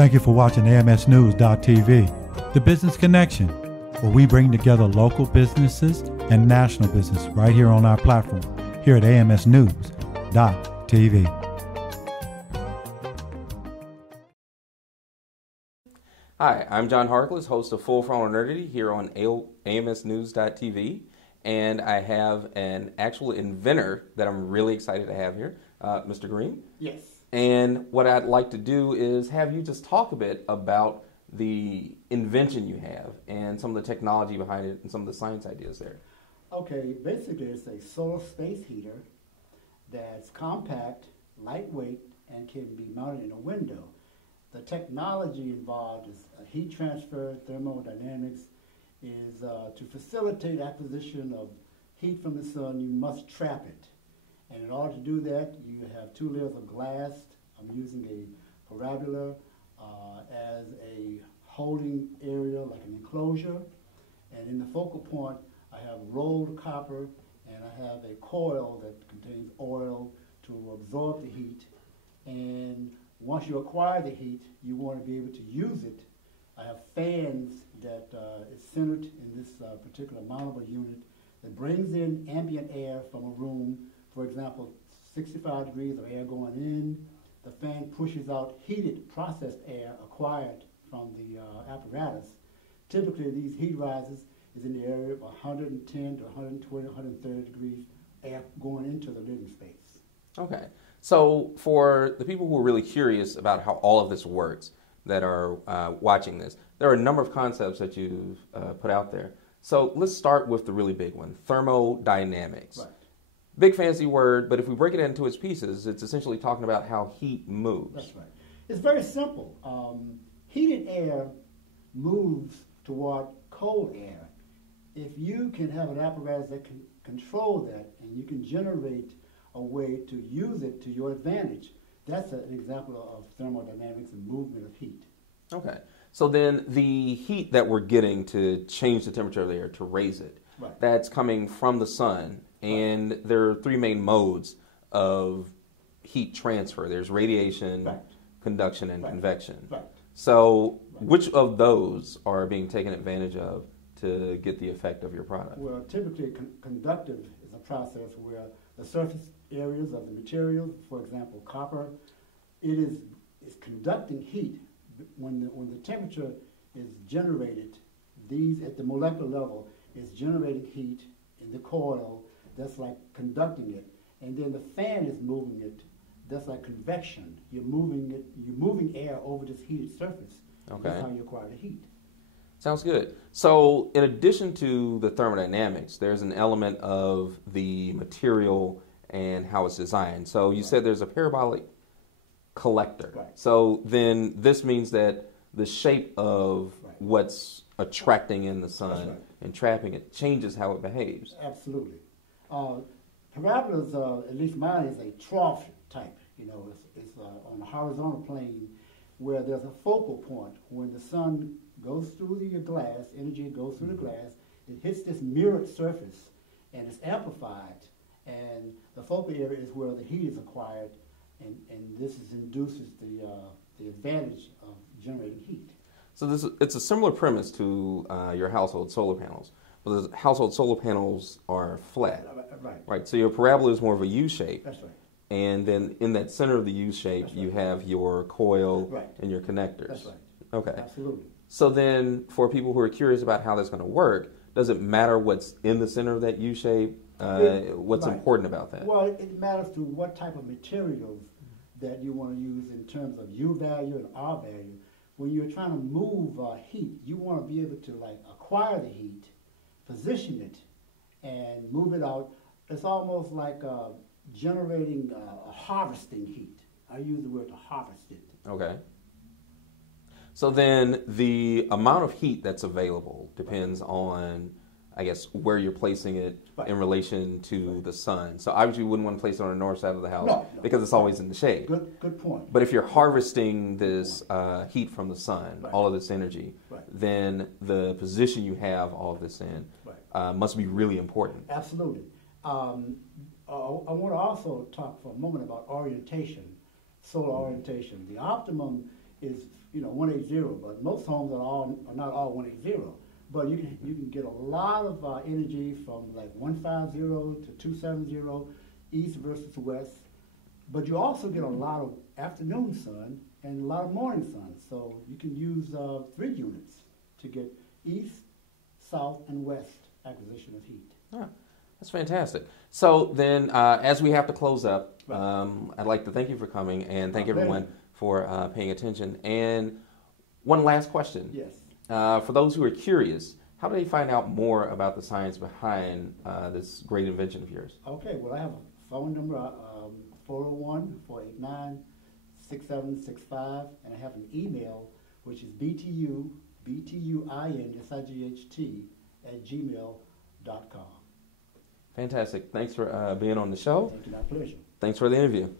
Thank you for watching AMSnews.tv, the business connection, where we bring together local businesses and national business right here on our platform, here at AMSnews.tv. Hi, I'm John Harkless, host of Full Frontal Nerdity here on AMSnews.tv, and I have an actual inventor that I'm really excited to have here, Mr. Green. Yes. And what I'd like to do is have you just talk a bit about the invention you have and some of the technology behind it and some of the science ideas there. Okay, basically it's a solar space heater that's compact, lightweight, and can be mounted in a window. The technology involved is heat transfer, thermodynamics, is to facilitate acquisition of heat from the sun, you must trap it. And in order to do that, you have two layers of glass. I'm using a parabola as a holding area, like an enclosure. And in the focal point, I have rolled copper, and I have a coil that contains oil to absorb the heat. And once you acquire the heat, you want to be able to use it. I have fans that is centered in this particular mountable unit that brings in ambient air from a room. For example, 65 degrees of air going in. The fan pushes out heated processed air acquired from the apparatus. Typically, these heat rises is in the area of 110 to 120, 130 degrees air going into the living space. Okay. So for the people who are really curious about how all of this works that are watching this, there are a number of concepts that you've put out there. So let's start with the really big one, thermodynamics. Right. Big fancy word, but if we break it into its pieces, it's essentially talking about how heat moves. That's right. It's very simple. Heated air moves toward cold air. If you can have an apparatus that can control that and you can generate a way to use it to your advantage, that's an example of thermodynamics and movement of heat. Okay. So then the heat that we're getting to change the temperature of the air, to raise it, right, that's coming from the sun. And right, there are three main modes of heat transfer. There's radiation, right, conduction, and right, convection. Right. So which of those are being taken advantage of to get the effect of your product? Well, typically conductive is a process where the surface areas of the material, for example, copper, is conducting heat. When the temperature is generated, these at the molecular level is generating heat in the coil. That's like conducting it, and then the fan is moving it. That's like convection. You're moving it. You're moving air over this heated surface. Okay. That's how you acquire the heat. Sounds good. So, in addition to the thermodynamics, there's an element of the material and how it's designed. So, you said there's a parabolic collector. Right. So then this means that the shape of right, what's attracting in the sun right, and trapping it changes how it behaves. Absolutely. Parabolas, at least mine, is a trough type. You know, it's on a horizontal plane where there's a focal point. When the sun goes through the glass, energy goes through the glass, it hits this mirrored surface and it's amplified. And the focal area is where the heat is acquired, and this induces the advantage of generating heat. So it's a similar premise to your household solar panels. Well, the household solar panels are flat. Right. Right. So your parabola is more of a U shape. That's right. And then in that center of the U shape, That's you right, have your coil right, and your connectors. That's right. Okay. Absolutely. So then for people who are curious about how that's going to work, does it matter what's in the center of that U shape? What's right, important about that? Well, it matters to what type of materials that you want to use in terms of U value and R value. When you're trying to move heat, you want to be able to like acquire the heat, position it, and move it out. It's almost like generating harvesting heat. I use the word to harvest it. Okay. So then the amount of heat that's available depends on, I guess, where you're placing it right, in relation to right, the sun. So obviously you wouldn't want to place it on the north side of the house no, because it's always in the shade. Good point. But if you're harvesting this heat from the sun, right, all of this energy, right, then the position you have all of this in right, must be really important. Absolutely. I want to also talk for a moment about orientation, solar orientation. The optimum is 180, but most homes are not all 180. But you can get a lot of energy from like 150 to 270, east versus west. But you also get a lot of afternoon sun and a lot of morning sun. So you can use 3 units to get east, south, and west acquisition of heat. Ah, that's fantastic. So then, as we have to close up, I'd like to thank you for coming and thank everyone for paying attention. And one last question. Yes. For those who are curious, how do they find out more about the science behind this great invention of yours? Okay, well, I have a phone number, 401-489-6765, and I have an email, which is btuinsight@gmail.com. Fantastic. Thanks for being on the show. Thank you, my pleasure. Thanks for the interview.